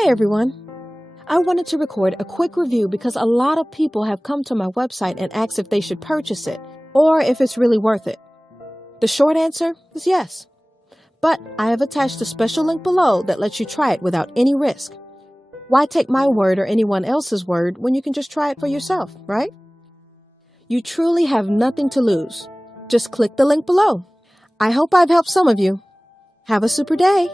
Hey everyone! I wanted to record a quick review because a lot of people have come to my website and asked if they should purchase it or if it's really worth it. The short answer is yes. But I have attached a special link below that lets you try it without any risk. Why take my word or anyone else's word when you can just try it for yourself, right? You truly have nothing to lose. Just click the link below. I hope I've helped some of you. Have a super day!